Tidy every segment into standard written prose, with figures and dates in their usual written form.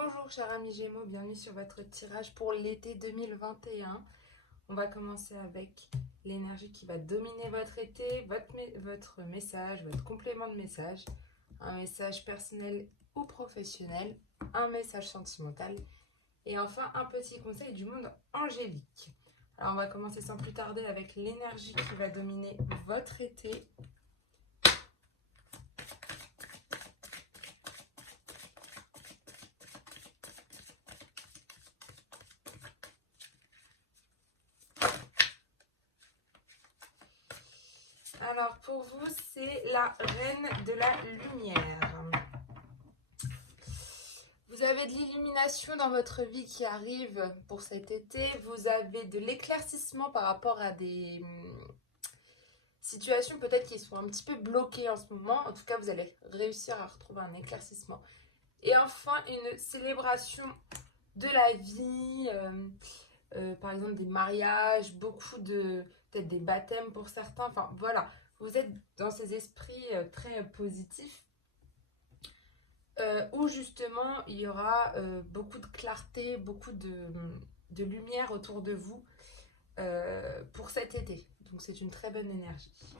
Bonjour chers amis Gémeaux, bienvenue sur votre tirage pour l'été 2021. On va commencer avec l'énergie qui va dominer votre été, votre message, votre complément de message, un message personnel ou professionnel, un message sentimental et enfin un petit conseil du monde angélique. Alors on va commencer sans plus tarder avec l'énergie qui va dominer votre été. Alors pour vous, c'est la reine de la lumière. Vous avez de l'illumination dans votre vie qui arrive pour cet été. Vous avez de l'éclaircissement par rapport à des situations peut-être qui sont un petit peu bloquées en ce moment. En tout cas, vous allez réussir à retrouver un éclaircissement. Et enfin, une célébration de la vie, par exemple des mariages, beaucoup de peut-être des baptêmes pour certains. Enfin voilà, vous êtes dans ces esprits très positifs. Où justement il y aura beaucoup de clarté, beaucoup de lumière autour de vous pour cet été. Donc c'est une très bonne énergie.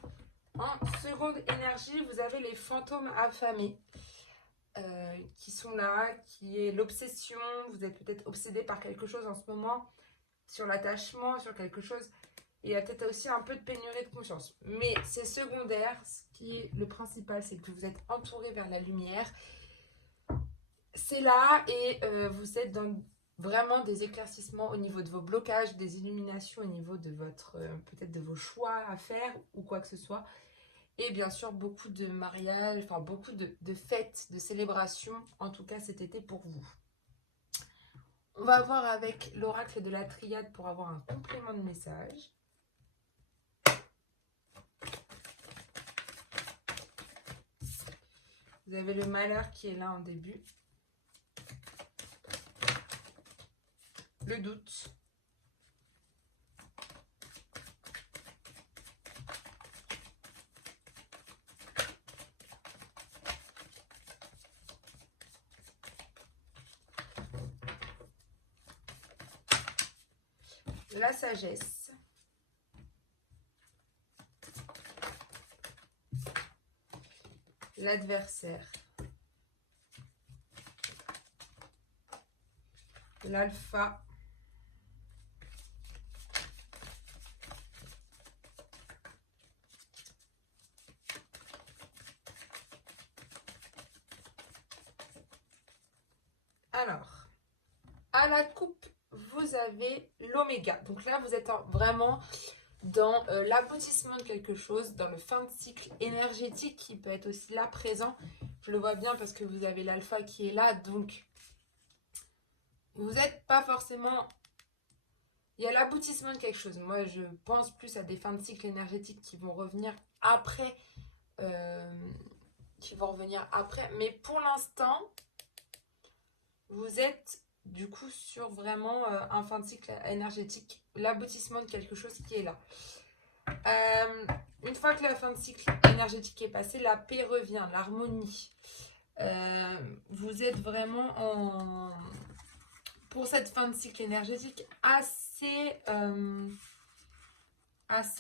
En seconde énergie, vous avez les fantômes affamés qui sont là, qui est l'obsession. Vous êtes peut-être obsédé par quelque chose en ce moment, sur l'attachement, sur quelque chose. Et il y a peut-être aussi un peu de pénurie de confiance. Mais c'est secondaire. Ce qui est le principal, c'est que vous êtes entouré vers la lumière. C'est là et vous êtes dans vraiment des éclaircissements au niveau de vos blocages, des illuminations au niveau de votre peut-être de vos choix à faire ou quoi que ce soit. Et bien sûr beaucoup de mariages, enfin beaucoup de fêtes, de célébrations, en tout cas cet été pour vous. On va voir avec l'oracle de la triade pour avoir un complément de message. Vous avez le malheur qui est là en début. Le doute. La sagesse. L'adversaire. L'alpha. Alors, à la coupe, vous avez l'oméga. Donc là, vous êtes vraiment dans l'aboutissement de quelque chose, dans le fin de cycle énergétique qui peut être aussi là présent. Je le vois bien parce que vous avez l'alpha qui est là. Donc, vous n'êtes pas forcément... Il y a l'aboutissement de quelque chose. Moi, je pense plus à des fins de cycle énergétiques qui vont revenir après. Mais pour l'instant, vous êtes du coup sur vraiment un fin de cycle énergétique, l'aboutissement de quelque chose qui est là. Une fois que la fin de cycle énergétique est passée, la paix revient, l'harmonie. Vous êtes vraiment pour cette fin de cycle énergétique assez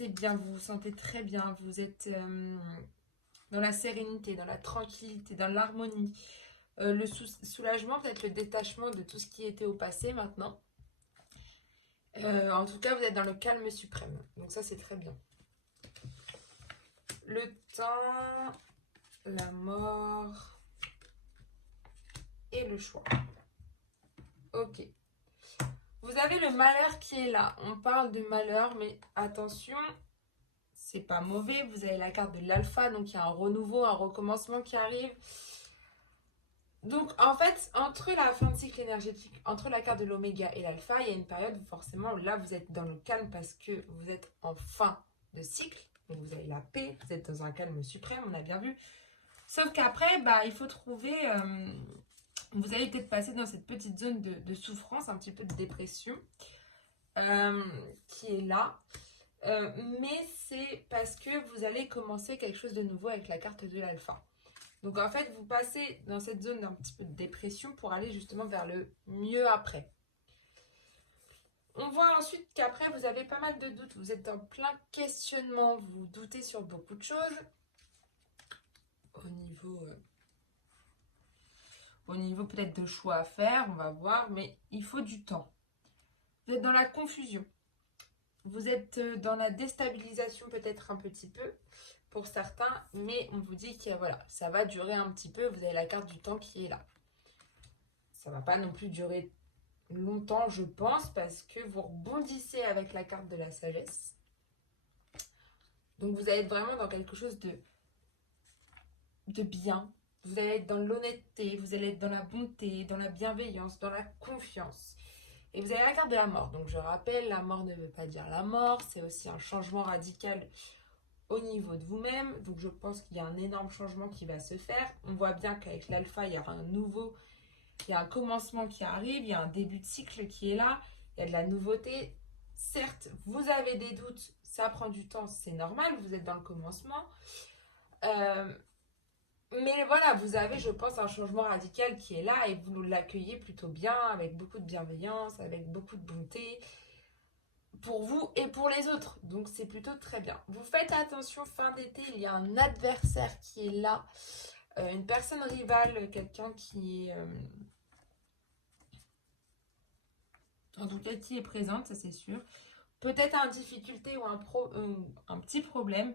bien. Vous vous sentez très bien. Vous êtes dans la sérénité, dans la tranquillité, dans l'harmonie. Le soulagement, peut-être le détachement de tout ce qui était au passé maintenant. En tout cas, vous êtes dans le calme suprême. Donc ça, c'est très bien. Le temps, la mort et le choix. Ok. Vous avez le malheur qui est là. On parle de malheur, mais attention, c'est pas mauvais. Vous avez la carte de l'alpha, donc il y a un renouveau, un recommencement qui arrive. Donc en fait, entre la fin de cycle énergétique, entre la carte de l'oméga et l'alpha, il y a une période forcément où là vous êtes dans le calme parce que vous êtes en fin de cycle. Donc vous avez la paix, vous êtes dans un calme suprême, on a bien vu. Sauf qu'après, il faut trouver... vous allez peut-être passer dans cette petite zone de souffrance, un petit peu de dépression qui est là. Mais c'est parce que vous allez commencer quelque chose de nouveau avec la carte de l'alpha. Donc en fait, vous passez dans cette zone d'un petit peu de dépression pour aller justement vers le mieux après. On voit ensuite qu'après, vous avez pas mal de doutes. Vous êtes en plein questionnement. Vous doutez sur beaucoup de choses. Au niveau peut-être de choix à faire, on va voir. Mais il faut du temps. Vous êtes dans la confusion. Vous êtes dans la déstabilisation peut-être un petit peu pour certains. Mais on vous dit que voilà, ça va durer un petit peu. Vous avez la carte du temps qui est là. Ça ne va pas non plus durer longtemps, je pense, parce que vous rebondissez avec la carte de la sagesse. Donc vous allez être vraiment dans quelque chose de bien. Vous allez être dans l'honnêteté, vous allez être dans la bonté, dans la bienveillance, dans la confiance. Et vous avez la carte de la mort. Donc je rappelle, la mort ne veut pas dire la mort, c'est aussi un changement radical au niveau de vous-même. Donc je pense qu'il y a un énorme changement qui va se faire. On voit bien qu'avec l'alpha, il y aura il y a un commencement qui arrive, il y a un début de cycle qui est là, il y a de la nouveauté. Certes, vous avez des doutes, ça prend du temps, c'est normal, vous êtes dans le commencement. Mais voilà, vous avez, je pense, un changement radical qui est là et vous l'accueillez plutôt bien, avec beaucoup de bienveillance, avec beaucoup de bonté pour vous et pour les autres. Donc c'est plutôt très bien. Vous faites attention, fin d'été, il y a un adversaire qui est là, une personne rivale, quelqu'un qui est... en tout cas, qui est présente, ça c'est sûr. Peut-être une difficulté ou un petit problème.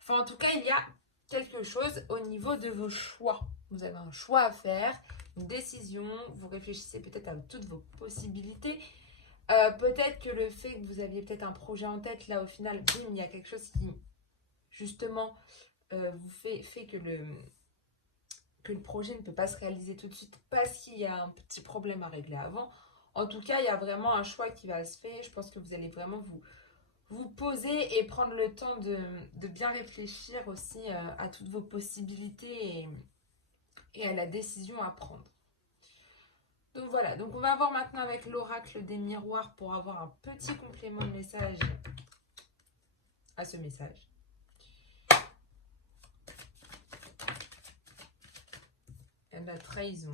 Enfin, en tout cas, il y a quelque chose au niveau de vos choix. Vous avez un choix à faire, une décision. Vous réfléchissez peut-être à toutes vos possibilités. Peut-être que le fait que vous aviez peut-être un projet en tête, là, au final, bim, il y a quelque chose qui, justement, vous fait que le projet ne peut pas se réaliser tout de suite parce qu'il y a un petit problème à régler avant. En tout cas, il y a vraiment un choix qui va se faire. Je pense que vous allez vraiment vous poser et prendre le temps de bien réfléchir aussi à toutes vos possibilités et à la décision à prendre. Donc voilà, donc on va voir maintenant avec l'oracle des miroirs pour avoir un petit complément de message à ce message. Et la trahison.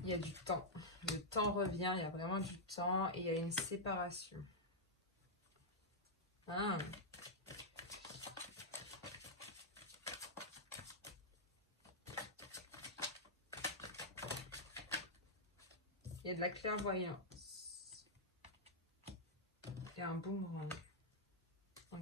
Il y a du temps. Le temps revient, il y a vraiment du temps et il y a une séparation. Ah. Il y a de la clairvoyance. Il y a un boomerang. Ok.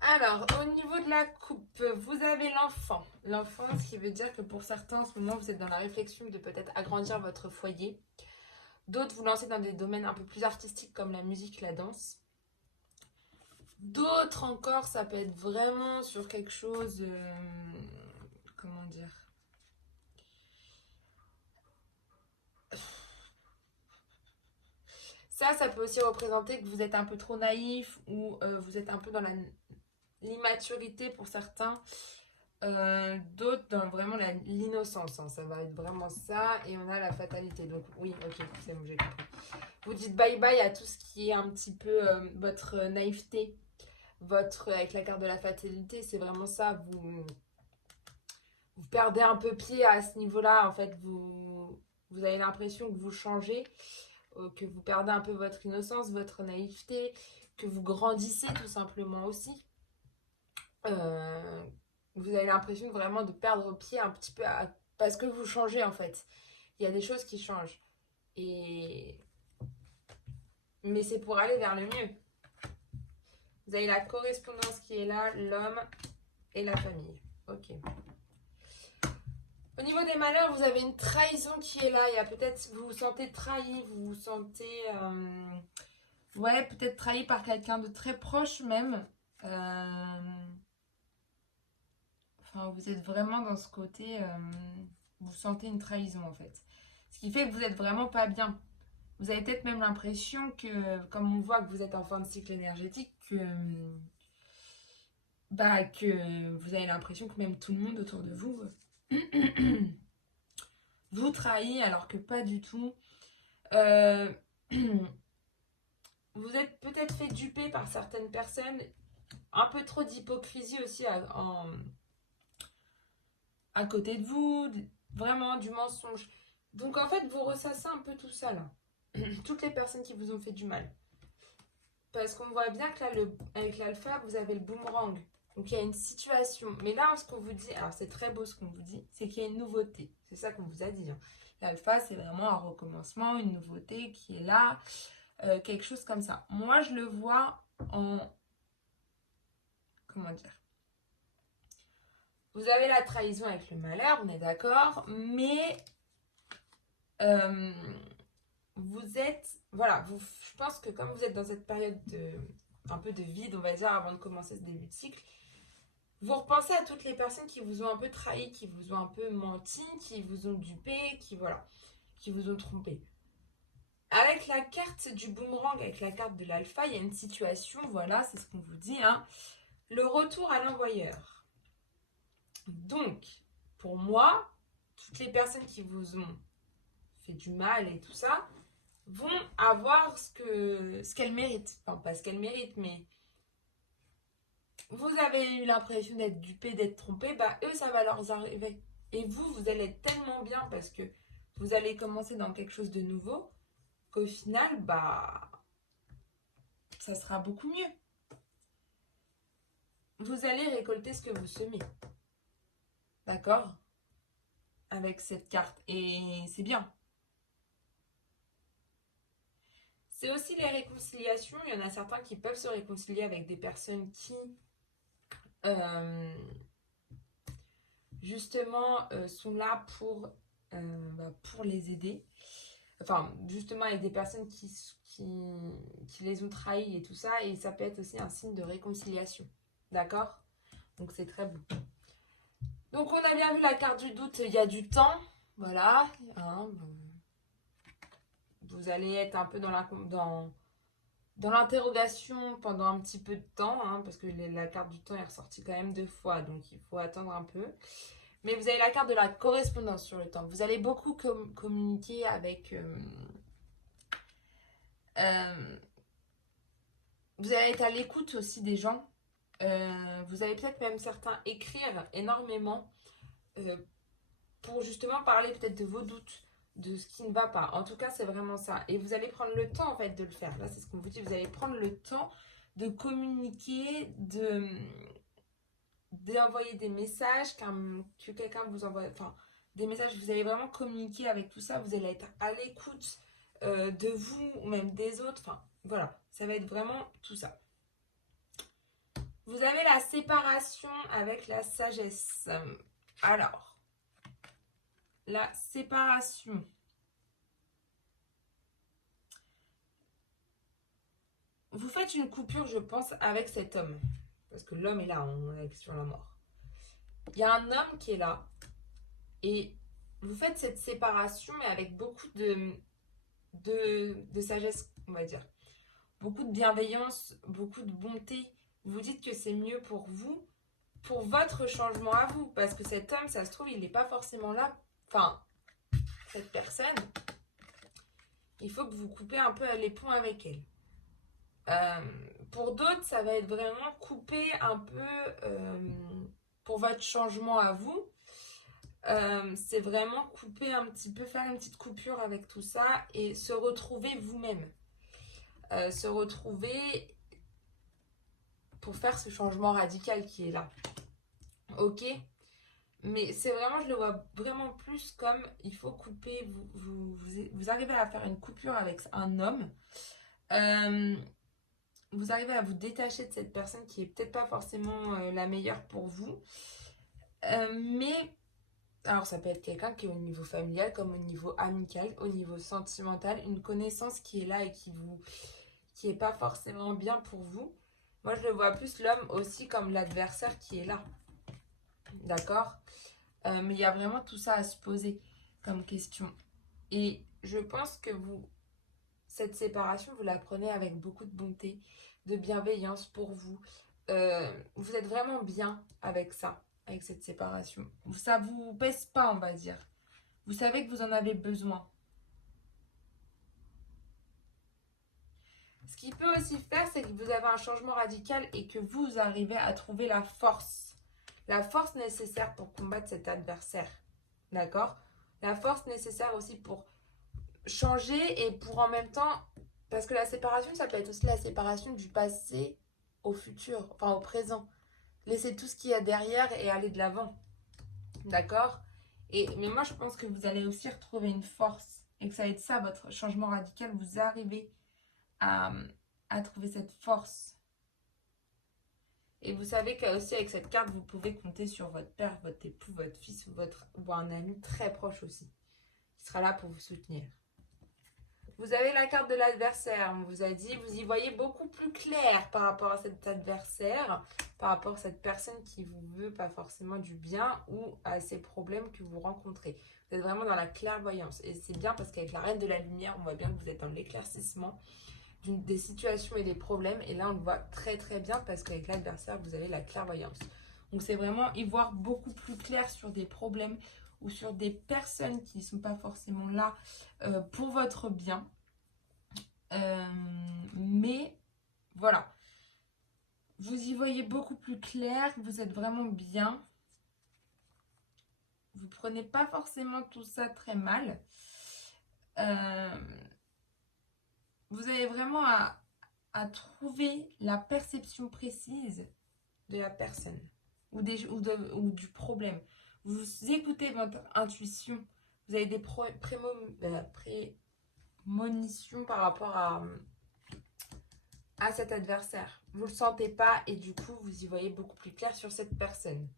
Alors, au niveau de la coupe, vous avez l'enfant. L'enfant, ce qui veut dire que pour certains, en ce moment, vous êtes dans la réflexion de peut-être agrandir votre foyer. D'autres, vous lancez dans des domaines un peu plus artistiques comme la musique, la danse. D'autres encore, ça peut être vraiment sur quelque chose... comment dire? Ça peut aussi représenter que vous êtes un peu trop naïf ou vous êtes un peu dans l'immaturité pour certains. D'autres dans vraiment l'innocence, hein. Ça va être vraiment ça. Et on a la fatalité. Donc oui, ok, c'est bon, j'ai compris. Vous dites bye bye à tout ce qui est un petit peu votre naïveté. Avec la carte de la fatalité, c'est vraiment ça. Vous perdez un peu pied à ce niveau-là. En fait, vous avez l'impression que vous changez, que vous perdez un peu votre innocence, votre naïveté, que vous grandissez tout simplement aussi. Vous avez l'impression vraiment de perdre pied un petit peu parce que vous changez en fait. Il y a des choses qui changent. Mais c'est pour aller vers le mieux. Vous avez la correspondance qui est là, l'homme et la famille. Ok. Au niveau des malheurs, vous avez une trahison qui est là. Il y a peut-être, vous vous sentez trahi, vous vous sentez... ouais, peut-être trahi par quelqu'un de très proche même. Enfin, vous êtes vraiment dans ce côté... vous sentez une trahison en fait. Ce qui fait que vous êtes vraiment pas bien. Vous avez peut-être même l'impression que, comme on voit que vous êtes en fin de cycle énergétique, que vous avez l'impression que même tout le monde autour de vous vous trahit alors que pas du tout. Euh, vous êtes peut-être fait duper par certaines personnes, un peu trop d'hypocrisie aussi à côté de vous, vraiment du mensonge. Donc en fait, vous ressassez un peu tout ça là. Toutes les personnes qui vous ont fait du mal. Parce qu'on voit bien que là, avec l'alpha, vous avez le boomerang. Donc il y a une situation. Mais là, ce qu'on vous dit, alors c'est très beau ce qu'on vous dit, c'est qu'il y a une nouveauté. C'est ça qu'on vous a dit. Hein. L'alpha, c'est vraiment un recommencement, une nouveauté qui est là, quelque chose comme ça. Moi, je le vois en... Comment dire? Vous avez la trahison avec le malheur, on est d'accord, mais vous êtes... Voilà, je pense que comme vous êtes dans cette période un peu de vide, on va dire, avant de commencer ce début de cycle, vous repensez à toutes les personnes qui vous ont un peu trahi, qui vous ont un peu menti, qui vous ont dupé, qui vous ont trompé. Avec la carte du boomerang, avec la carte de l'alpha, il y a une situation, voilà, c'est ce qu'on vous dit, hein, le retour à l'envoyeur. Donc, pour moi, toutes les personnes qui vous ont fait du mal et tout ça vont avoir ce qu'elles méritent. Enfin, pas ce qu'elles méritent, mais vous avez eu l'impression d'être dupé, d'être trompé, bah eux, ça va leur arriver. Et vous allez être tellement bien parce que vous allez commencer dans quelque chose de nouveau qu'au final, bah, ça sera beaucoup mieux. Vous allez récolter ce que vous semez. D'accord? Avec cette carte. Et c'est bien. C'est aussi les réconciliations. Il y en a certains qui peuvent se réconcilier avec des personnes qui, justement, sont là pour les aider. Enfin, justement, avec des personnes qui les ont trahis et tout ça. Et ça peut être aussi un signe de réconciliation. D'accord? Donc, c'est très beau. Donc, on a bien vu la carte du doute. Il y a du temps. Voilà. Hein, vous allez être un peu dans l'interrogation pendant un petit peu de temps, hein, parce que la carte du temps est ressortie quand même 2 fois, donc il faut attendre un peu. Mais vous avez la carte de la correspondance sur le temps. Vous allez beaucoup communiquer avec... vous allez être à l'écoute aussi des gens. Vous allez peut-être même certains écrire énormément pour justement parler peut-être de vos doutes, de ce qui ne va pas. En tout cas, c'est vraiment ça. Et vous allez prendre le temps en fait de le faire. Là, c'est ce qu'on vous dit. Vous allez prendre le temps de communiquer, d'envoyer des messages, que quelqu'un vous envoie, enfin, des messages, vous allez vraiment communiquer avec tout ça, vous allez être à l'écoute de vous ou même des autres, enfin, voilà, ça va être vraiment tout ça. Vous avez la séparation avec la sagesse. Alors, la séparation. Vous faites une coupure, je pense, avec cet homme. Parce que l'homme est là, on est sur la mort. Il y a un homme qui est là. Et vous faites cette séparation, mais avec beaucoup de sagesse, on va dire. Beaucoup de bienveillance, beaucoup de bonté. Vous vous dites que c'est mieux pour vous, pour votre changement à vous. Parce que cet homme, ça se trouve, il n'est pas forcément là. Enfin, cette personne, il faut que vous coupez un peu les ponts avec elle. Pour d'autres, ça va être vraiment couper un peu pour votre changement à vous. C'est vraiment couper un petit peu, faire une petite coupure avec tout ça et se retrouver vous-même. Se retrouver pour faire ce changement radical qui est là. Ok? Mais c'est vraiment, je le vois vraiment plus comme il faut couper, vous arrivez à faire une coupure avec un homme. Vous arrivez à vous détacher de cette personne qui est peut-être pas forcément la meilleure pour vous. Mais, alors ça peut être quelqu'un qui est au niveau familial comme au niveau amical, au niveau sentimental, une connaissance qui est là et qui est pas forcément bien pour vous. Moi, je le vois plus l'homme aussi comme l'adversaire qui est là. D'accord? Mais il y a vraiment tout ça à se poser comme question. Et je pense que cette séparation, vous la prenez avec beaucoup de bonté, de bienveillance pour vous. Vous êtes vraiment bien avec ça, avec cette séparation. Ça vous pèse pas, on va dire. Vous savez que vous en avez besoin. Ce qui peut aussi faire, c'est que vous avez un changement radical et que vous arrivez à trouver la force. La force nécessaire pour combattre cet adversaire. D'accord? La force nécessaire aussi pour changer et pour en même temps... Parce que la séparation, ça peut être aussi la séparation du passé au futur, enfin au présent. Laisser tout ce qu'il y a derrière et aller de l'avant. D'accord? Mais moi, je pense que vous allez aussi retrouver une force et que ça va être ça, votre changement radical. Vous arrivez à, à trouver cette force. Et vous savez qu'aussi avec cette carte, vous pouvez compter sur votre père, votre époux, votre fils ou un ami très proche aussi, qui sera là pour vous soutenir. Vous avez la carte de l'adversaire. On vous a dit, vous y voyez beaucoup plus clair par rapport à cet adversaire, par rapport à cette personne qui vous veut pas forcément du bien ou à ces problèmes que vous rencontrez. Vous êtes vraiment dans la clairvoyance. Et c'est bien parce qu'avec la reine de la lumière, on voit bien que vous êtes dans l'éclaircissement des situations et des problèmes. Et là, on le voit très très bien parce qu'avec l'adversaire, vous avez la clairvoyance. Donc c'est vraiment y voir beaucoup plus clair sur des problèmes ou sur des personnes qui ne sont pas forcément là pour votre bien. Mais voilà, vous y voyez beaucoup plus clair, vous êtes vraiment bien. Vous prenez pas forcément tout ça très mal. Vous avez vraiment à trouver la perception précise de la personne ou du problème. Vous écoutez votre intuition. Vous avez des prémonitions par rapport à cet adversaire. Vous ne le sentez pas et du coup, vous y voyez beaucoup plus clair sur cette personne.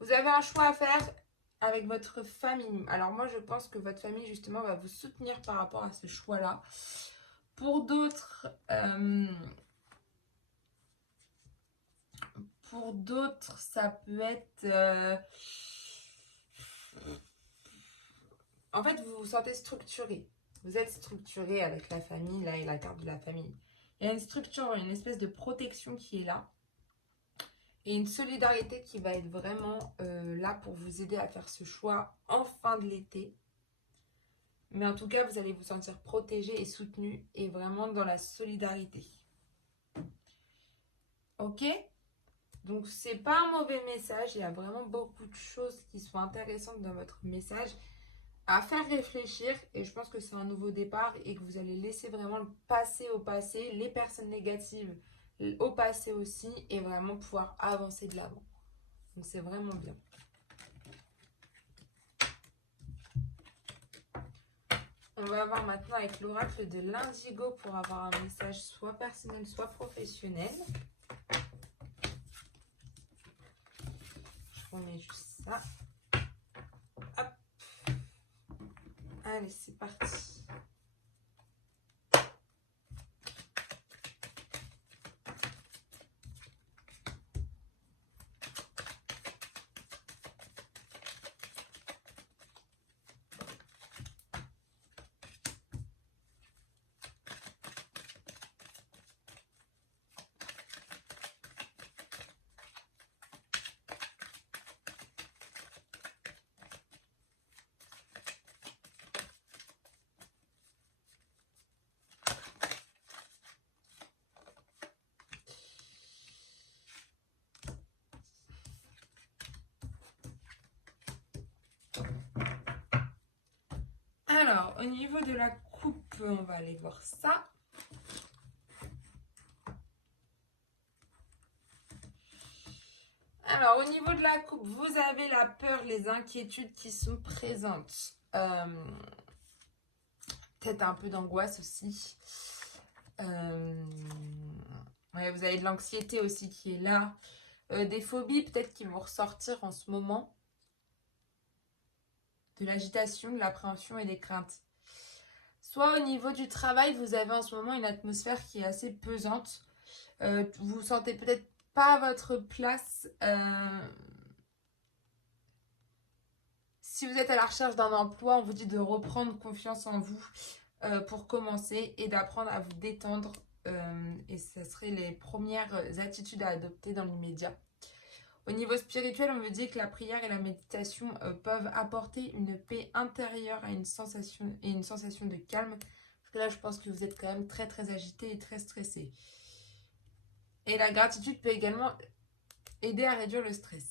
Vous avez un choix à faire avec votre famille. Alors moi, je pense que votre famille, justement, va vous soutenir par rapport à ce choix-là. Pour d'autres, ça peut être... En fait, vous vous sentez structuré. Vous êtes structuré avec la famille, là, et la carte de la famille. Il y a une structure, une espèce de protection qui est là. Et une solidarité qui va être vraiment là pour vous aider à faire ce choix en fin de l'été. Mais en tout cas, vous allez vous sentir protégé et soutenu et vraiment dans la solidarité. Ok? Donc, c'est pas un mauvais message. Il y a vraiment beaucoup de choses qui sont intéressantes dans votre message à faire réfléchir. Et je pense que c'est un nouveau départ et que vous allez laisser vraiment le passé au passé, les personnes négatives au passé aussi et vraiment pouvoir avancer de l'avant. Donc, c'est vraiment bien. On va voir maintenant avec l'oracle de l'Indigo pour avoir un message soit personnel, soit professionnel. Je remets juste ça. Hop. Allez, c'est parti. Alors, au niveau de la coupe, on va aller voir ça. Alors, au niveau de la coupe, vous avez la peur, les inquiétudes qui sont présentes. Peut-être un peu d'angoisse aussi. Ouais, vous avez de l'anxiété aussi qui est là. Des phobies peut-être qui vont ressortir en ce moment. De l'agitation, de l'appréhension et des craintes. Soit au niveau du travail, vous avez en ce moment une atmosphère qui est assez pesante. Vous sentez peut-être pas à votre place. Si vous êtes à la recherche d'un emploi, on vous dit de reprendre confiance en vous pour commencer et d'apprendre à vous détendre. Et ce seraient les premières attitudes à adopter dans l'immédiat. Au niveau spirituel, on me dit que la prière et la méditation peuvent apporter une paix intérieure et une sensation de calme. Parce que là, je pense que vous êtes quand même très très agité et très stressé. Et la gratitude peut également aider à réduire le stress.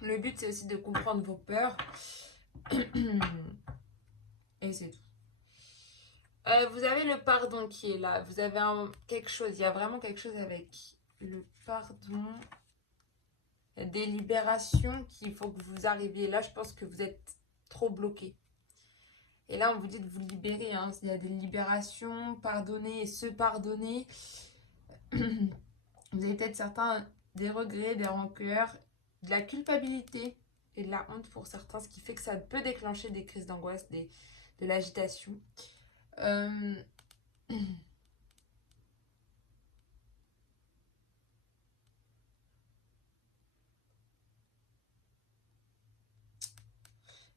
Le but, c'est aussi de comprendre vos peurs. Et c'est tout. Vous avez le pardon qui est là. Vous avez quelque chose. Il y a vraiment quelque chose avec le pardon. Il y a des libérations qu'il faut que vous arriviez. Là, je pense que vous êtes trop bloqué. Et là, on vous dit de vous libérer. Hein. Il y a des libérations, pardonner et se pardonner. Vous avez peut-être certains des regrets, des rancœurs, de la culpabilité et de la honte pour certains, ce qui fait que ça peut déclencher des crises d'angoisse, de l'agitation.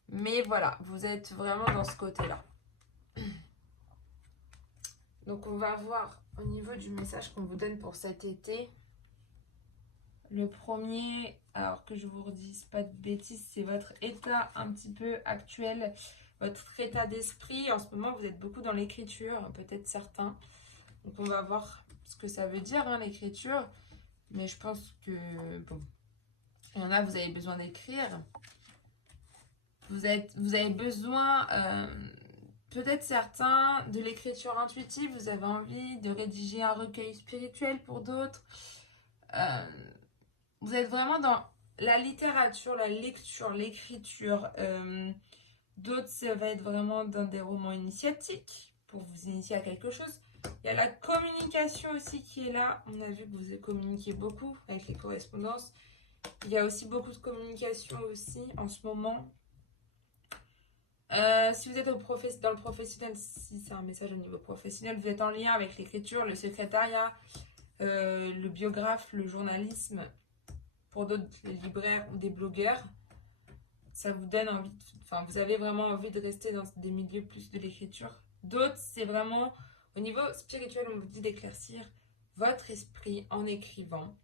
Mais voilà, vous êtes vraiment dans ce côté-là. Donc on va voir au niveau du message qu'on vous donne pour cet été. Le premier, alors que je vous redise pas de bêtises, c'est votre état un petit peu actuel, votre état d'esprit. En ce moment, vous êtes beaucoup dans l'écriture, peut-être certains. Donc on va voir ce que ça veut dire, hein, l'écriture. Mais je pense que, bon, il y en a, vous avez besoin d'écrire. Vous avez besoin, peut-être certains, de l'écriture intuitive. Vous avez envie de rédiger un recueil spirituel pour d'autres. Vous êtes vraiment dans la littérature, la lecture, l'écriture. D'autres, ça va être vraiment dans des romans initiatiques pour vous initier à quelque chose. Il y a la communication aussi qui est là. On a vu que vous communiquez beaucoup avec les correspondances. Il y a aussi beaucoup de communication aussi en ce moment. Si vous êtes dans le professionnel, si c'est un message au niveau professionnel, vous êtes en lien avec l'écriture, le secrétariat, le biographe, le journalisme. Pour d'autres, les libraires ou des blogueurs, ça vous donne envie, vous avez vraiment envie de rester dans des milieux plus de l'écriture. D'autres, c'est vraiment, au niveau spirituel, on vous dit d'éclaircir votre esprit en écrivant.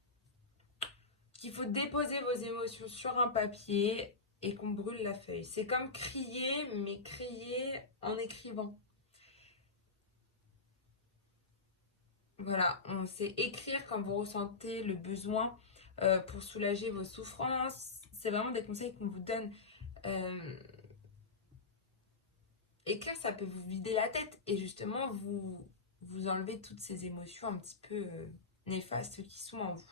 Qu'il faut déposer vos émotions sur un papier et qu'on brûle la feuille. C'est comme crier, mais crier en écrivant. Voilà, c'est écrire quand vous ressentez le besoin pour soulager vos souffrances. C'est vraiment des conseils qu'on vous donne. Écrire, ça peut vous vider la tête et justement vous enlever toutes ces émotions un petit peu néfastes qui sont en vous.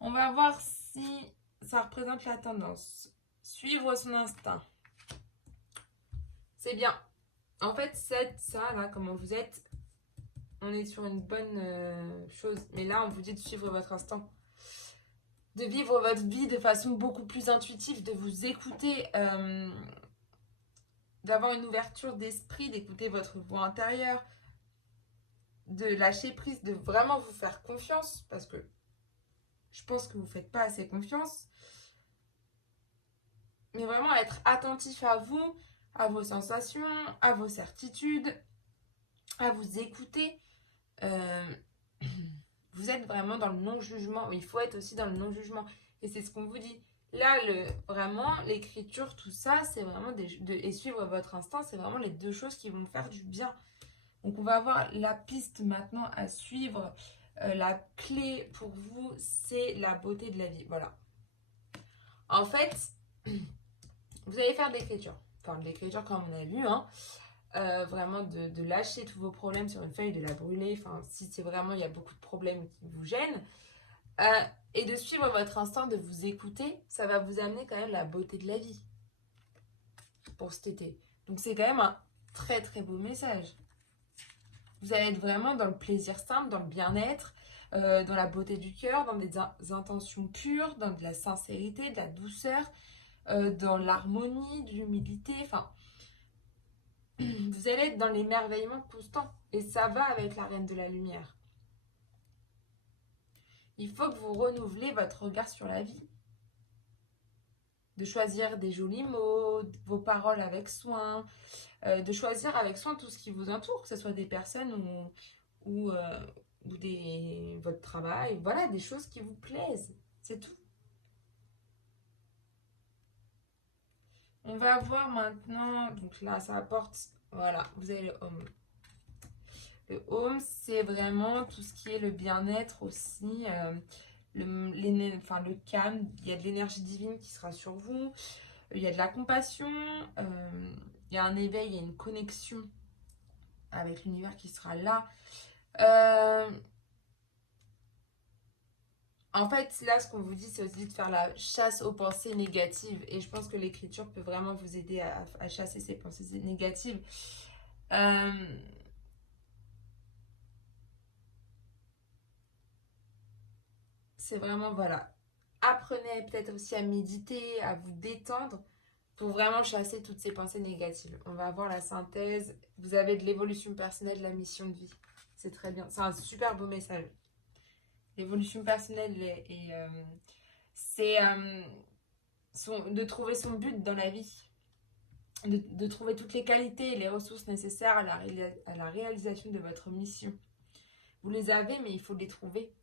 On va voir si ça représente la tendance. Suivre son instinct. C'est bien. En fait, ça, là, comment vous êtes, on est sur une bonne chose. Mais là, on vous dit de suivre votre instinct. De vivre votre vie de façon beaucoup plus intuitive, de vous écouter, d'avoir une ouverture d'esprit, d'écouter votre voix intérieure, de lâcher prise, de vraiment vous faire confiance, parce que je pense que vous ne faites pas assez confiance. Mais vraiment être attentif à vous, à vos sensations, à vos certitudes, à vous écouter. Vous êtes vraiment dans le non-jugement. Il faut être aussi dans le non-jugement. Et c'est ce qu'on vous dit. Là, vraiment, l'écriture, tout ça, c'est vraiment et suivre votre instinct, c'est vraiment les deux choses qui vont me faire du bien. Donc, on va avoir la piste maintenant à suivre. La clé pour vous, c'est la beauté de la vie. Voilà. En fait, vous allez faire de l'écriture. Enfin, de l'écriture comme on a vu, hein. Vraiment de lâcher tous vos problèmes sur une feuille, de la brûler. Enfin, si c'est vraiment, il y a beaucoup de problèmes qui vous gênent. Et de suivre votre instinct, de vous écouter, ça va vous amener quand même la beauté de la vie pour cet été. Donc c'est quand même un très très beau message. Vous allez être vraiment dans le plaisir simple, dans le bien-être, dans la beauté du cœur, dans des intentions pures, dans de la sincérité, de la douceur, dans l'harmonie, de l'humilité. Enfin, vous allez être dans l'émerveillement constant. Et ça va avec la Reine de la Lumière. Il faut que vous renouvelez votre regard sur la vie. de choisir des jolis mots, vos paroles avec soin, de choisir avec soin tout ce qui vous entoure, que ce soit des personnes ou votre travail, voilà, des choses qui vous plaisent, c'est tout. On va voir maintenant, donc là ça apporte, voilà, vous avez le home. Le home, c'est vraiment tout ce qui est le bien-être aussi, le calme, il y a de l'énergie divine qui sera sur vous, il y a de la compassion, il y a un éveil, il y a une connexion avec l'univers qui sera là. En fait, là, ce qu'on vous dit, c'est aussi de faire la chasse aux pensées négatives. Et je pense que l'écriture peut vraiment vous aider à chasser ces pensées négatives. C'est vraiment, voilà. Apprenez peut-être aussi à méditer, à vous détendre pour vraiment chasser toutes ces pensées négatives. On va voir la synthèse. Vous avez de l'évolution personnelle, de la mission de vie. C'est très bien. C'est un super beau message. L'évolution personnelle c'est de trouver son but dans la vie. De trouver toutes les qualités et les ressources nécessaires à la réalisation de votre mission. Vous les avez, mais il faut les trouver.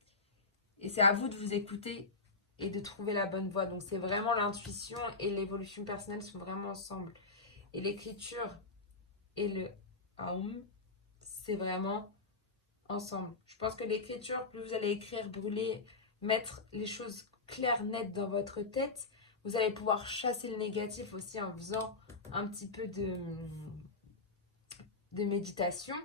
Et c'est à vous de vous écouter et de trouver la bonne voie. Donc c'est vraiment l'intuition et l'évolution personnelle sont vraiment ensemble. Et l'écriture et le Aum, c'est vraiment ensemble. Je pense que l'écriture, plus vous allez écrire, brûler, mettre les choses claires, nettes dans votre tête, vous allez pouvoir chasser le négatif aussi en faisant un petit peu de méditation.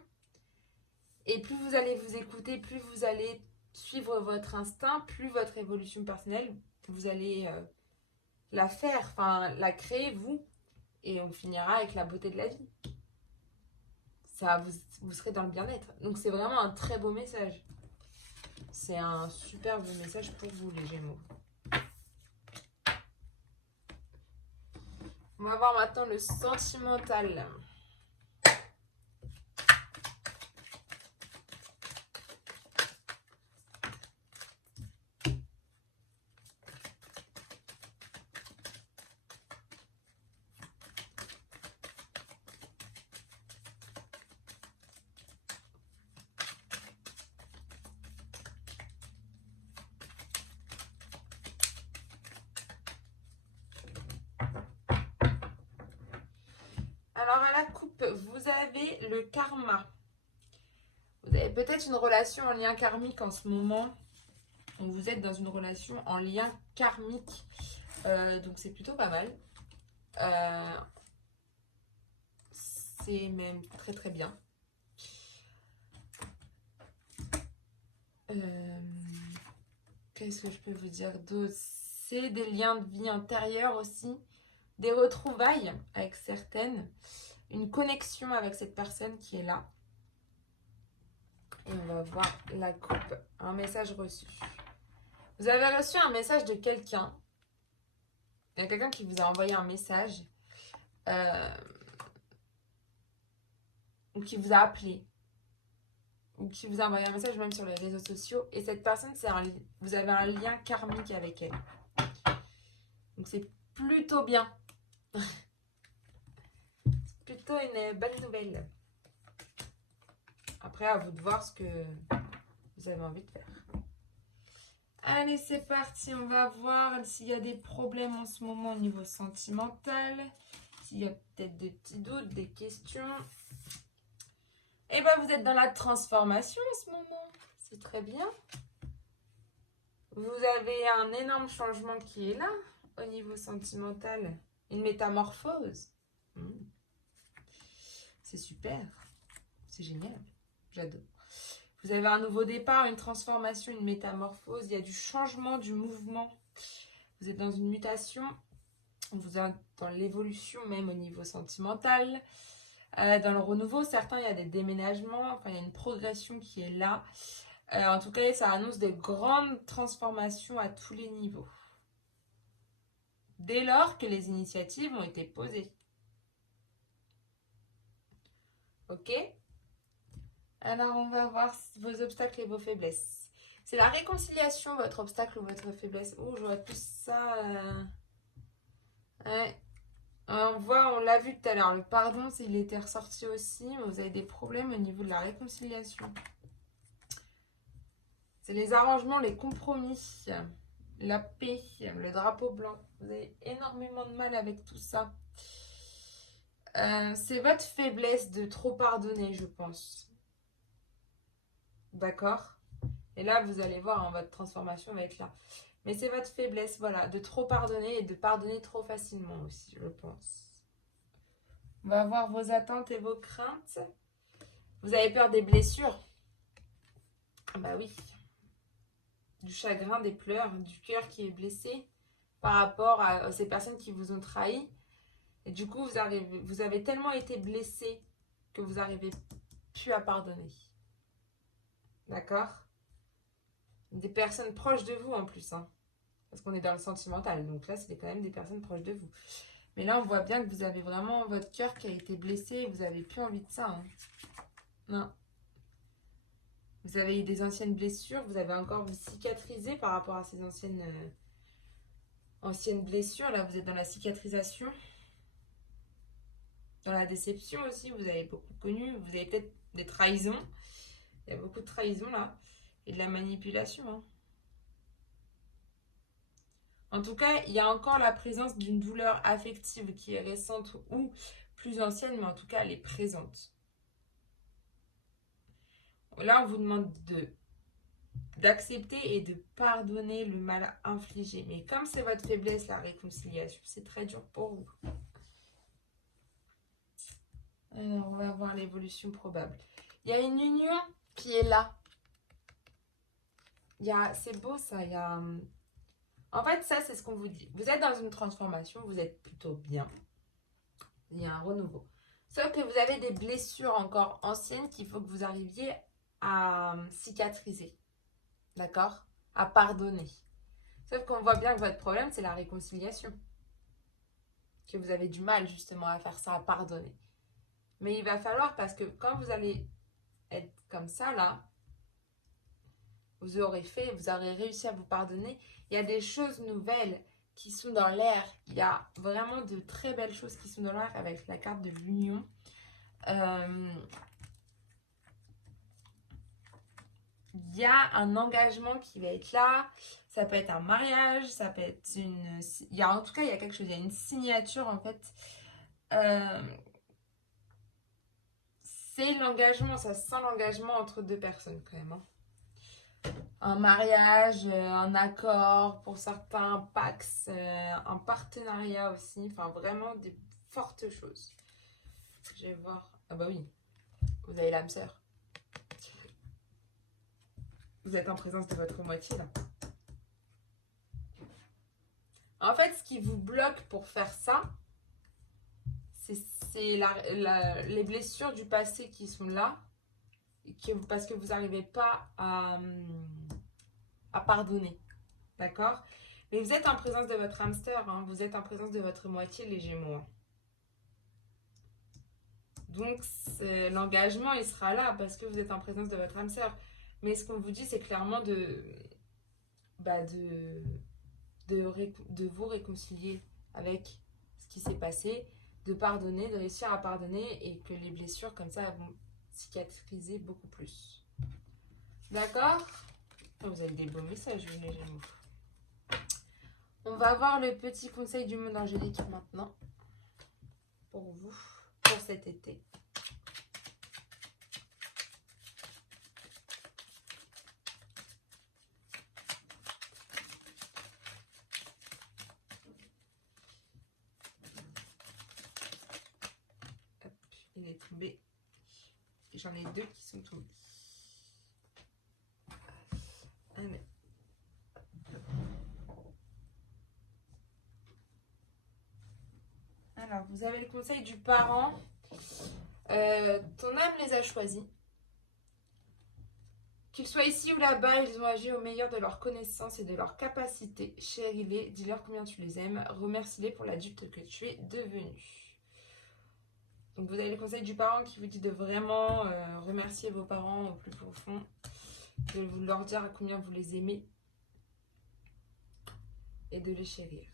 Et plus vous allez vous écouter, plus vous allez suivre votre instinct, plus votre évolution personnelle, vous allez la faire, enfin la créer vous, et on finira avec la beauté de la vie. Ça, vous serez dans le bien-être. Donc c'est vraiment un très beau message. C'est un super beau message pour vous les Gémeaux. On va voir maintenant le sentimental. Alors à la coupe, vous avez le karma. Vous avez peut-être une relation en lien karmique en ce moment. Donc vous êtes dans une relation en lien karmique. Donc c'est plutôt pas mal. C'est même très très bien. Qu'est-ce que je peux vous dire d'autre? C'est des liens de vie intérieure aussi. Des retrouvailles avec certaines. Une connexion avec cette personne qui est là. Et on va voir la coupe. Un message reçu. Vous avez reçu un message de quelqu'un. Il y a quelqu'un qui vous a envoyé un message. Ou qui vous a appelé. Ou qui vous a envoyé un message même sur les réseaux sociaux. Et cette personne, vous avez un lien karmique avec elle. Donc c'est plutôt bien. Plutôt une bonne nouvelle. Après, à vous de voir ce que vous avez envie de faire. Allez, c'est parti. On va voir s'il y a des problèmes en ce moment au niveau sentimental. S'il y a peut-être des petits doutes, des questions. Et bien, vous êtes dans la transformation en ce moment. C'est très bien. Vous avez un énorme changement qui est là au niveau sentimental. Une métamorphose. C'est super. C'est génial. J'adore. Vous avez un nouveau départ, une transformation, une métamorphose. Il y a du changement, du mouvement. Vous êtes dans une mutation. Vous êtes dans l'évolution même au niveau sentimental. Dans le renouveau, certains, il y a des déménagements. Enfin, il y a une progression qui est là. En tout cas, ça annonce des grandes transformations à tous les niveaux. Dès lors que les initiatives ont été posées. Ok ? Alors, on va voir vos obstacles et vos faiblesses. C'est la réconciliation, votre obstacle ou votre faiblesse. Oh, j'aurais plus ça Ouais. On l'a vu tout à l'heure, le pardon, il était ressorti aussi, mais vous avez des problèmes au niveau de la réconciliation. C'est les arrangements, les compromis, la paix, le drapeau blanc. Vous avez énormément de mal avec tout ça. C'est votre faiblesse de trop pardonner, je pense. D'accord? Et là, vous allez voir, hein, votre transformation va être là. Mais c'est votre faiblesse, voilà, de trop pardonner et de pardonner trop facilement aussi, je pense. On va voir vos attentes et vos craintes. Vous avez peur des blessures? Ah bah oui. Du chagrin, des pleurs, du cœur qui est blessé par rapport à ces personnes qui vous ont trahi. Et du coup, vous avez tellement été blessé que vous n'arrivez plus à pardonner. D'accord? Des personnes proches de vous en plus, hein. Parce qu'on est dans le sentimental. Donc là, c'est quand même des personnes proches de vous. Mais là, on voit bien que vous avez vraiment votre cœur qui a été blessé et vous n'avez plus envie de ça, hein. Non. Vous avez eu des anciennes blessures. Vous avez encore vous cicatrisé par rapport à ces anciennes blessures. Là, vous êtes dans la cicatrisation. Dans la déception aussi, vous avez beaucoup connu. Vous avez peut-être des trahisons. Il y a beaucoup de trahisons là. Et de la manipulation, hein. En tout cas, il y a encore la présence d'une douleur affective qui est récente ou plus ancienne, mais en tout cas, elle est présente. Là, on vous demande d'accepter et de pardonner le mal infligé. Mais comme c'est votre faiblesse, la réconciliation, c'est très dur pour vous. Alors, on va voir l'évolution probable. Il y a une union qui est là. C'est beau ça, En fait, ça, c'est ce qu'on vous dit. Vous êtes dans une transformation, vous êtes plutôt bien. Il y a un renouveau. Sauf que vous avez des blessures encore anciennes qu'il faut que vous arriviez à cicatriser. D'accord? À pardonner. Sauf qu'on voit bien que votre problème, c'est la réconciliation. Que vous avez du mal justement à faire ça, à pardonner. Mais il va falloir, parce que quand vous allez être comme ça, là, vous aurez réussi à vous pardonner. Il y a des choses nouvelles qui sont dans l'air. Il y a vraiment de très belles choses qui sont dans l'air avec la carte de l'union. Il y a un engagement qui va être là. Ça peut être un mariage, ça peut être en tout cas, il y a quelque chose. Il y a une signature, en fait. C'est l'engagement. Ça sent l'engagement entre deux personnes, quand même, hein. Un mariage, un accord, pour certains, un Pax, un partenariat aussi. Enfin, vraiment des fortes choses. Je vais voir. Ah bah oui, vous avez l'âme sœur. Vous êtes en présence de votre moitié, là. En fait, ce qui vous bloque pour faire ça, c'est les blessures du passé qui sont là. Parce que vous n'arrivez pas à pardonner. D'accord? Mais vous êtes en présence de votre hamster, hein. Vous êtes en présence de votre moitié, les Gémeaux, hein. Donc, l'engagement, il sera là parce que vous êtes en présence de votre hamster. Mais ce qu'on vous dit, c'est clairement de vous réconcilier avec ce qui s'est passé, de pardonner, de réussir à pardonner et que les blessures, comme ça, vont cicatriser beaucoup plus. D'accord? Vous avez des beaux messages, vous, les Gémeaux. On va voir le petit conseil du monde angélique maintenant pour vous, pour cet été. Hop, il est tombé. J'en ai deux qui sont tombés. Allez. Alors, vous avez le conseil du parent. Ton âme les a choisis. Qu'ils soient ici ou là-bas, ils ont agi au meilleur de leur connaissance et de leur capacité. Chéris-les, dis-leur combien tu les aimes. Remercie-les pour l'adulte que tu es devenu. Donc, vous avez le conseil du parent qui vous dit de vraiment remercier vos parents au plus profond. De leur dire à combien vous les aimez. Et de les chérir.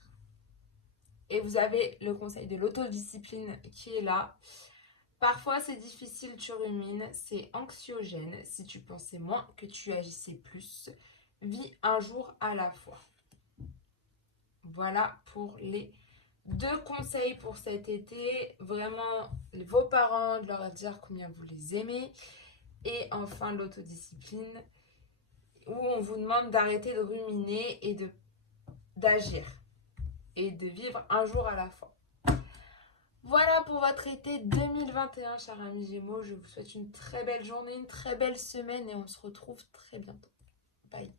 Et vous avez le conseil de l'autodiscipline qui est là. Parfois, c'est difficile, tu rumines, c'est anxiogène. Si tu pensais moins, que tu agissais plus. Vis un jour à la fois. Voilà pour les 2 conseils pour cet été. Vraiment, vos parents, de leur dire combien vous les aimez. Et enfin, l'autodiscipline, où on vous demande d'arrêter de ruminer et d'agir. Et de vivre un jour à la fois. Voilà pour votre été 2021, chers amis Gémeaux. Je vous souhaite une très belle journée, une très belle semaine et on se retrouve très bientôt. Bye.